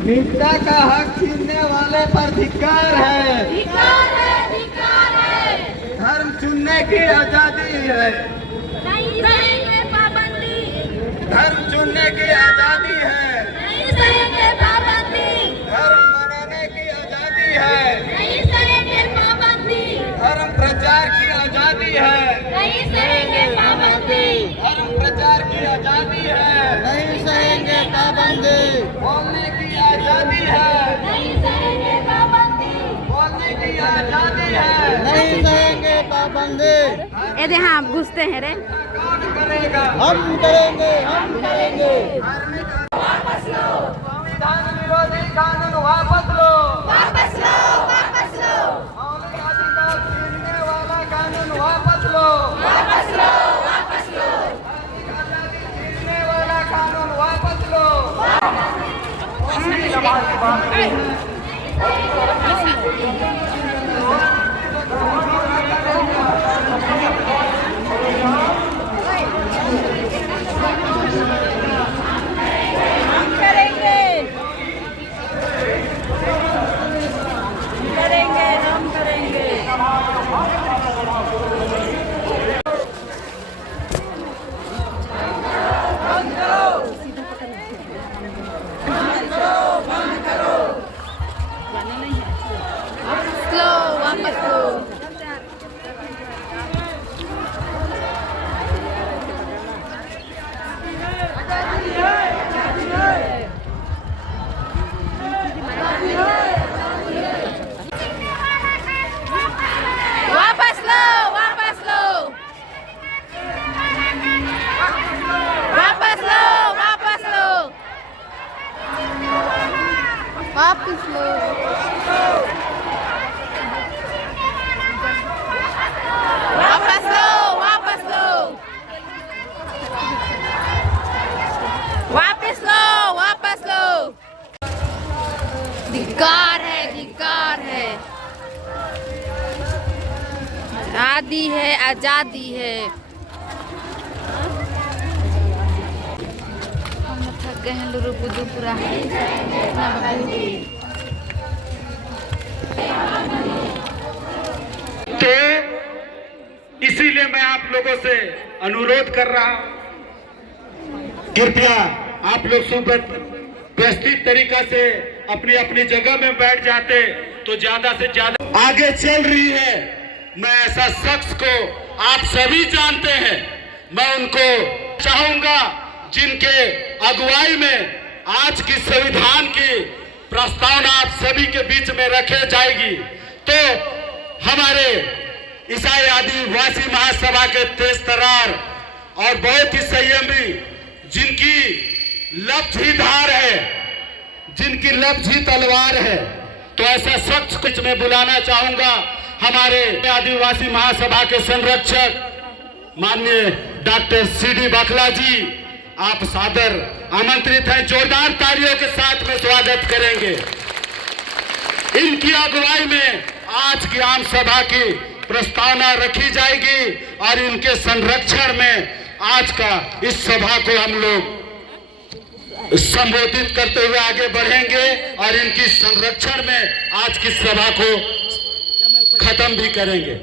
Media का हक छीनने वाले पर धिक्कार है, धिक्कार है, धिक्कार है। धर्म चुनने की आजादी है, नहीं सहेंगे पाबंदी, धर्म चुनने की आजादी है, नहीं सहेंगे पाबंदी, धर्म मनाने की आजादी है, नहीं सहेंगे पाबंदी, धर्म प्रचार की आजादी है, नहीं सहेंगे पाबंदी, धर्म प्रचार की आजादी है, नहीं सहेंगे पाबंदी, बोलने की आजादी है, नहीं सहेंगे पाबंदी। बोलने की आजादी है, नहीं सहेंगे पाबंदी। ये दे हाँ घुसते हैं रे। कौन करेगा? हम करेंगे, हम करेंगे। वापस लो, संविधान विरोधी कानून वापस लो, वापस लो, वापस लो, मौलिक अधिकार छीनने वाला कानून वापस लो, वापस लो, वापस लो। मौलिक आजादी छीनने वाला कानून वापस लो। हम करेंगे, करेंगे, हम करेंगे। स्लो वापस लो। वापस लो, वापस लो, वापस लो, वापस लो, वापस लो। वापस लो, वापस लो, वापस लो, वापस लो। धिक्कार है, धिक्कार है। आजादी है, आजादी है। हम थक गए हैं लुरु पुदु पूरा। तो इसीलिए मैं आप लोगों से अनुरोध कर रहा हूं, कृपया आप लोग सुव्यवस्थित तरीका से अपनी अपनी जगह में बैठ जाते तो ज्यादा से ज्यादा आगे चल रही है। मैं ऐसा शख्स को आप सभी जानते हैं, मैं उनको चाहूंगा जिनके अगुवाई में आज की संविधान की प्रस्तावना आप सभी के बीच में रखे जाएगी। तो हमारे ईसाई आदिवासी महासभा के तेज तर्रार और बहुत ही संयमी, जिनकी लफ्ज ही धार है, जिनकी लफ्ज ही तलवार है, तो ऐसा शख्स कुछ मैं बुलाना चाहूंगा। हमारे आदिवासी महासभा के संरक्षक माननीय डॉक्टर सीडी बखला जी, आप सादर आमंत्रित हैं। जोरदार तालियों के साथ में स्वागत करेंगे। इनकी अगुवाई में आज की आम सभा की प्रस्तावना रखी जाएगी और इनके संरक्षण में आज का इस सभा को हम लोग संबोधित करते हुए आगे बढ़ेंगे और इनकी संरक्षण में आज की सभा को खत्म भी करेंगे।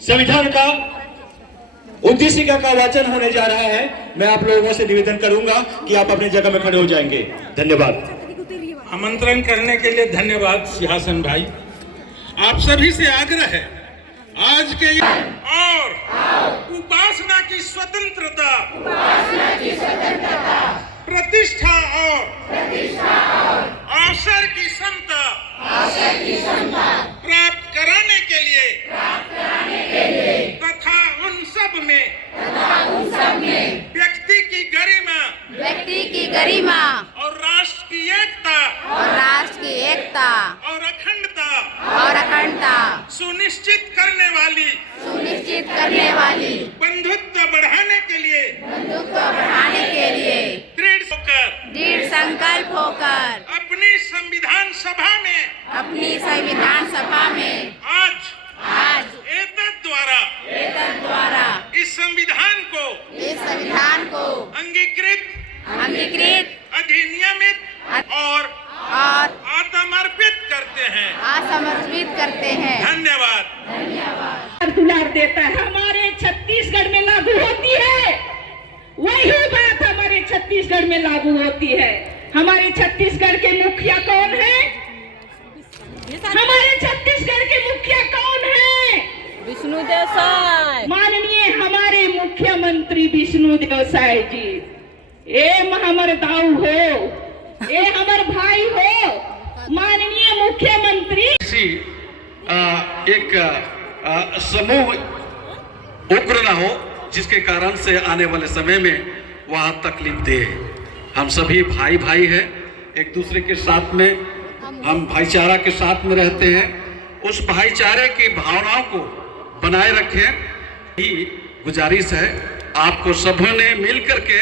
संविधान का उद्देशिका का वाचन होने जा रहा है। मैं आप लोगों से निवेदन करूंगा कि आप अपनी जगह में खड़े हो जाएंगे। धन्यवाद। आमंत्रण करने के लिए धन्यवाद सिंहासन भाई। आप सभी से आग्रह है, आज के और उपासना की स्वतंत्रता, प्रतिष्ठा और अवसर की समता प्राप्त कराने के लिए तथा उन सब में व्यक्ति की गरिमा और राष्ट्र की एकता और अखंडता सुनिश्चित करने वाली बंधुत्व बढ़ाने के लिए दृढ़ संकल्प होकर अपनी संविधान सभा में आज एतद द्वारा इस संविधान को अंगीकृत अधिनियमित और आत्मर्पित करते हैं। समर्पित करते हैं। धन्यवाद। दुलार देता है, हमारे छत्तीसगढ़ में लागू होती है। वही बात हमारे छत्तीसगढ़ में लागू होती है। हमारे छत्तीसगढ़ के मुखिया कौन है? हमारे छत्तीसगढ़ के मुखिया कौन है? विष्णुदेव साय। माननीय हमारे मुख्यमंत्री विष्णुदेव साय जी। ए हमर दाऊ हो, ए हमर भाई हो, माननीय मुख्यमंत्री। एक समूह उग्र न हो, जिसके कारण से आने वाले समय में वह तकलीफ दे। हम सभी भाई भाई हैं, एक दूसरे के साथ में हम भाईचारा के साथ में रहते हैं। उस भाईचारे की भावनाओं को बनाए रखें ही गुजारिश है। आपको सबों ने मिलकर के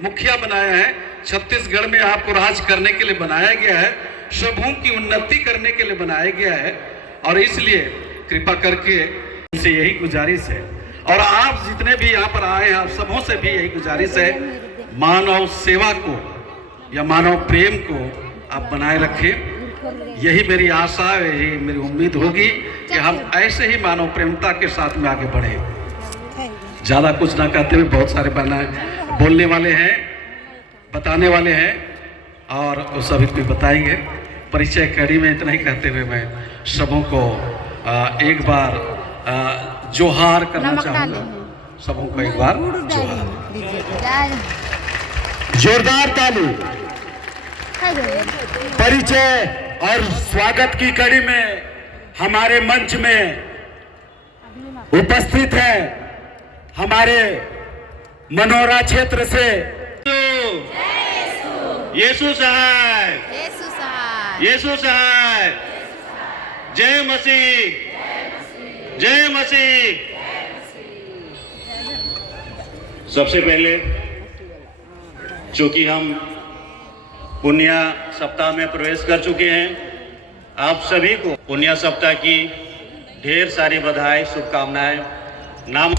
मुखिया बनाया है, छत्तीसगढ़ में आपको राज करने के लिए बनाया गया है, सबों की उन्नति करने के लिए बनाया गया है। और इसलिए कृपा करके इनसे यही गुजारिश है, और आप जितने भी यहाँ पर आए हैं आप सबों से भी यही गुजारिश है, मानव सेवा को या मानव प्रेम को आप बनाए रखें। यही मेरी आशा है, यही मेरी उम्मीद होगी कि हम ऐसे ही मानव प्रेमता के साथ में आगे बढ़ें। ज़्यादा कुछ ना कहते हुए बहुत सारे बोलने वाले हैं, बताने वाले हैं, और वो सभी को बताएंगे। परिचय कड़ी में इतना ही कहते हुए मैं सबों को एक बार जोहार करना चाहूँगा। सबों को एक बार जोहार। जोरदार ताली। परिचय और स्वागत की कड़ी में हमारे मंच में उपस्थित है हमारे मनोरा क्षेत्र से यीशु सहाय, यीशु सहाय, जय मसीह, जय मसीह। सबसे पहले चूंकि हम पुण्य सप्ताह में प्रवेश कर चुके हैं, आप सभी को पुण्य सप्ताह की ढेर सारी बधाई, शुभकामनाएं। नाम